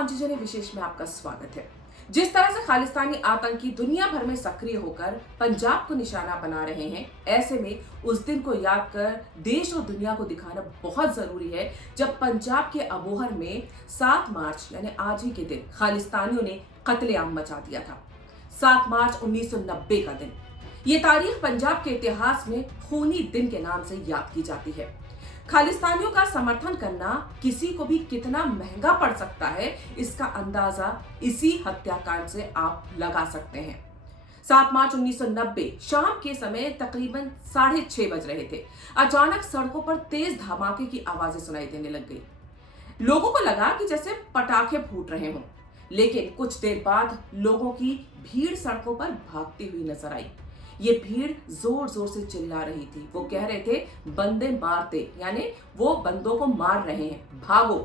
पांचजन्य विशेष में आपका स्वागत है। जिस तरह से खालिस्तानी आतंकी दुनिया भर में सक्रिय होकर पंजाब को निशाना बना रहे हैं, ऐसे में उस दिन को याद कर देश और दुनिया को दिखाना बहुत जरूरी है जब पंजाब के अबोहर में 7 मार्च यानी आज ही के दिन खालिस्तानियों ने कत्लेआम मचा दिया था। 7 मार्च 1990 का दिन, ये तारीख पंजाब के इतिहास में खूनी दिन के नाम से याद की जाती है। खालिस्तानियों का समर्थन करना किसी को भी कितना महंगा पड़ सकता है, इसका अंदाजा इसी हत्याकांड से आप लगा सकते हैं। 7 मार्च 1990 शाम के समय तकरीबन 6:30 बज रहे थे। अचानक सड़कों पर तेज धमाके की आवाजें सुनाई देने लग गई। लोगों को लगा कि जैसे पटाखे फूट रहे हों, लेकिन कुछ देर बाद लोगों की भीड़ सड़कों पर भागती हुई नजर आई। ये भीड़ जोर जोर से चिल्ला रही थी। वो कह रहे थे, बंदे मारते, यानी वो बंदों को मार रहे हैं, भागो।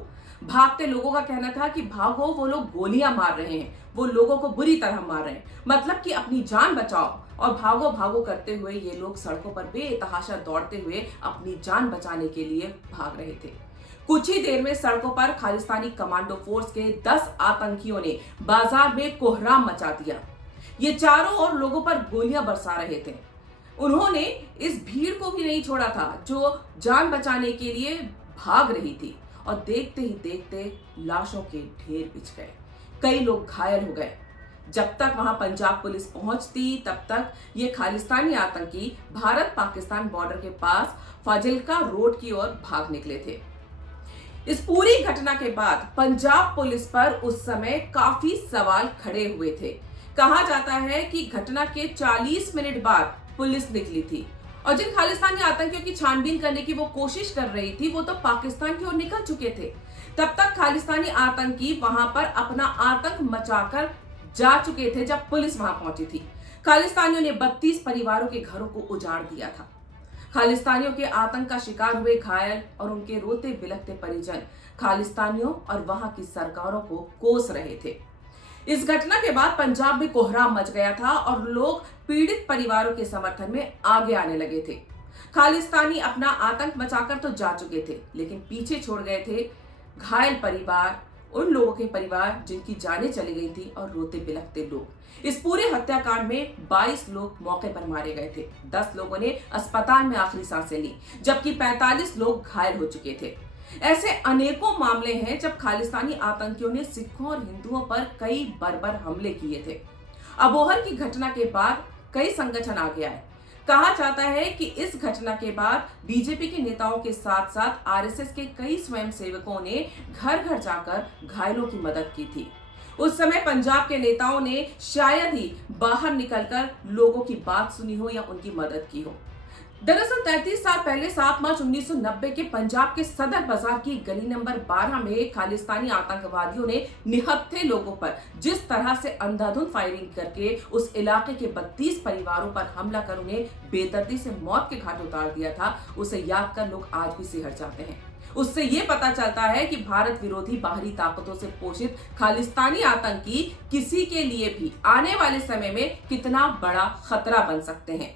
भागते लोगों का कहना था कि भागो, वो लोग गोलियां मार रहे हैं, वो लोगों को बुरी तरह मार रहे हैं, मतलब कि अपनी जान बचाओ। और भागो भागो करते हुए ये लोग सड़कों पर बेतहाशा दौड़ते हुए अपनी जान बचाने के लिए भाग रहे थे। कुछ ही देर में सड़कों पर खालिस्तानी कमांडो फोर्स के 10 आतंकियों ने बाजार में कोहराम मचा दिया। ये चारों ओर लोगों पर गोलियां बरसा रहे थे। उन्होंने इस भीड़ को भी नहीं छोड़ा था जो जान बचाने के लिए भाग रही थी, और देखते ही देखते लाशों के ढेर बिछ गए। कई लोग घायल हो गए। जब तक वहां पंजाब पुलिस पहुंचती तब तक ये खालिस्तानी आतंकी भारत पाकिस्तान बॉर्डर के पास फाजिल्का रोड की ओर भाग निकले थे। इस पूरी घटना के बाद पंजाब पुलिस पर उस समय काफी सवाल खड़े हुए थे। कहा जाता है कि घटना के 40 मिनट बाद पुलिस निकली थी, और जिन खालिस्तानी आतंकियों की छानबीन करने की वो कोशिश कर रही थी वो तो पाकिस्तान की ओर निकल चुके थे। तब तक खालिस्तानी आतंकी वहां पर अपना आतंक मचाकर जा चुके थे जब पुलिस वहां पहुंची थी। खालिस्तानियों ने 32 परिवारों के घरों को उजाड़ दिया था। खालिस्तानियों के आतंक का शिकार हुए घायल और उनके रोते बिलखते परिजन खालिस्तानियों और वहां की सरकारों को कोस रहे थे। इस घटना के बाद पंजाब में कोहराम मच गया था और लोग पीड़ित परिवारों के समर्थन में आगे आने लगे थे। खालिस्तानी अपना आतंक मचाकर तो जा चुके थे, लेकिन पीछे छोड़ गए थे घायल परिवार, उन लोगों के परिवार जिनकी जानें चली गई थी, और रोते बिलखते लोग। इस पूरे हत्याकांड में 22 लोग मौके पर मारे गए थे। 10 लोगों ने अस्पताल में आखिरी सांसें ली, जबकि 45 लोग घायल हो चुके थे। ऐसे अनेकों मामले हैं जब खालिस्तानी आतंकियों ने सिखों और हिंदुओं पर कई बर्बर हमले किए थे। अबोहर की घटना के बाद कई संगठन आगे आए। कहा जाता है कि इस घटना के बाद बीजेपी के नेताओं के साथ साथ आरएसएस के कई स्वयंसेवकों ने घर घर जाकर घायलों की मदद की थी। उस समय पंजाब के नेताओं ने शायद ही बाहर निकलकर लोगों की बात सुनी हो या उनकी मदद की हो। दरअसल 33 साल पहले 7 मार्च 1990 के पंजाब के सदर बाजार की गली नंबर 12 में खालिस्तानी आतंकवादियों ने निहत्थे लोगों पर जिस तरह से अंधाधुंध फायरिंग करके उस इलाके के 32 परिवारों पर हमला कर उन्हें बेदर्दी से मौत के घाट उतार दिया था, उसे याद कर लोग आज भी सिहर जाते हैं। उससे ये पता चलता है कि भारत विरोधी बाहरी ताकतों से पोषित खालिस्तानी आतंकी किसी के लिए भी आने वाले समय में कितना बड़ा खतरा बन सकते हैं।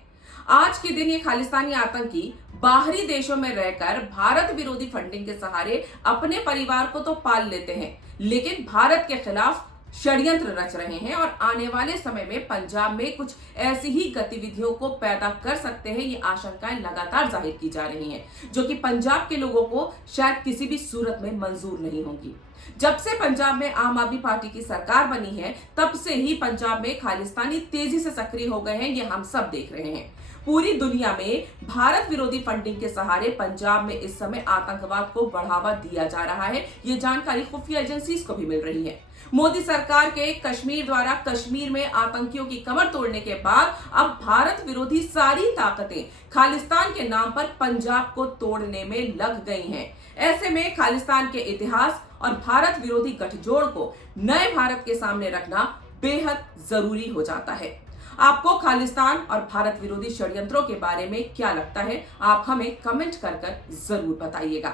आज के दिन ये खालिस्तानी आतंकी बाहरी देशों में रहकर भारत विरोधी फंडिंग के सहारे अपने परिवार को तो पाल लेते हैं, लेकिन भारत के खिलाफ षड्यंत्र रच रहे हैं और आने वाले समय में पंजाब में कुछ ऐसी ही गतिविधियों को पैदा कर सकते हैं। ये आशंकाएं लगातार जाहिर की जा रही हैं, जो कि पंजाब के लोगों को शायद किसी भी सूरत में मंजूर नहीं होंगी। जब से पंजाब में आम आदमी पार्टी की सरकार बनी है, तब से ही पंजाब में खालिस्तानी तेजी से सक्रिय हो गए हैं, ये हम सब देख रहे हैं। पूरी दुनिया में भारत विरोधी फंडिंग के सहारे पंजाब में इस समय आतंकवाद को बढ़ावा दिया जा रहा है। ये जानकारी खुफिया एजेंसीज को भी मिल रही है। मोदी सरकार के कश्मीर द्वारा कश्मीर में आतंकियों की कमर तोड़ने के बाद अब भारत विरोधी सारी ताकतें खालिस्तान के नाम पर पंजाब को तोड़ने में लग गई हैं। ऐसे में खालिस्तान के इतिहास और भारत विरोधी गठजोड़ को नए भारत के सामने रखना बेहद जरूरी हो जाता है। आपको खालिस्तान और भारत विरोधी षड्यंत्रों के बारे में क्या लगता है, आप हमें कमेंट कर जरूर बताइएगा।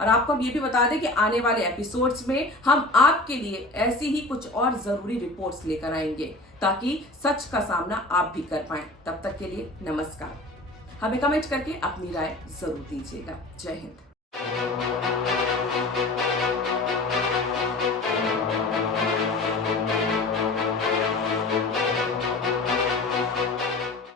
और आपको हम ये भी बता दें कि आने वाले एपिसोड्स में हम आपके लिए ऐसी ही कुछ और जरूरी रिपोर्ट्स लेकर आएंगे, ताकि सच का सामना आप भी कर पाएं। तब तक के लिए नमस्कार। हमें कमेंट करके अपनी राय जरूर दीजिएगा। जय हिंद।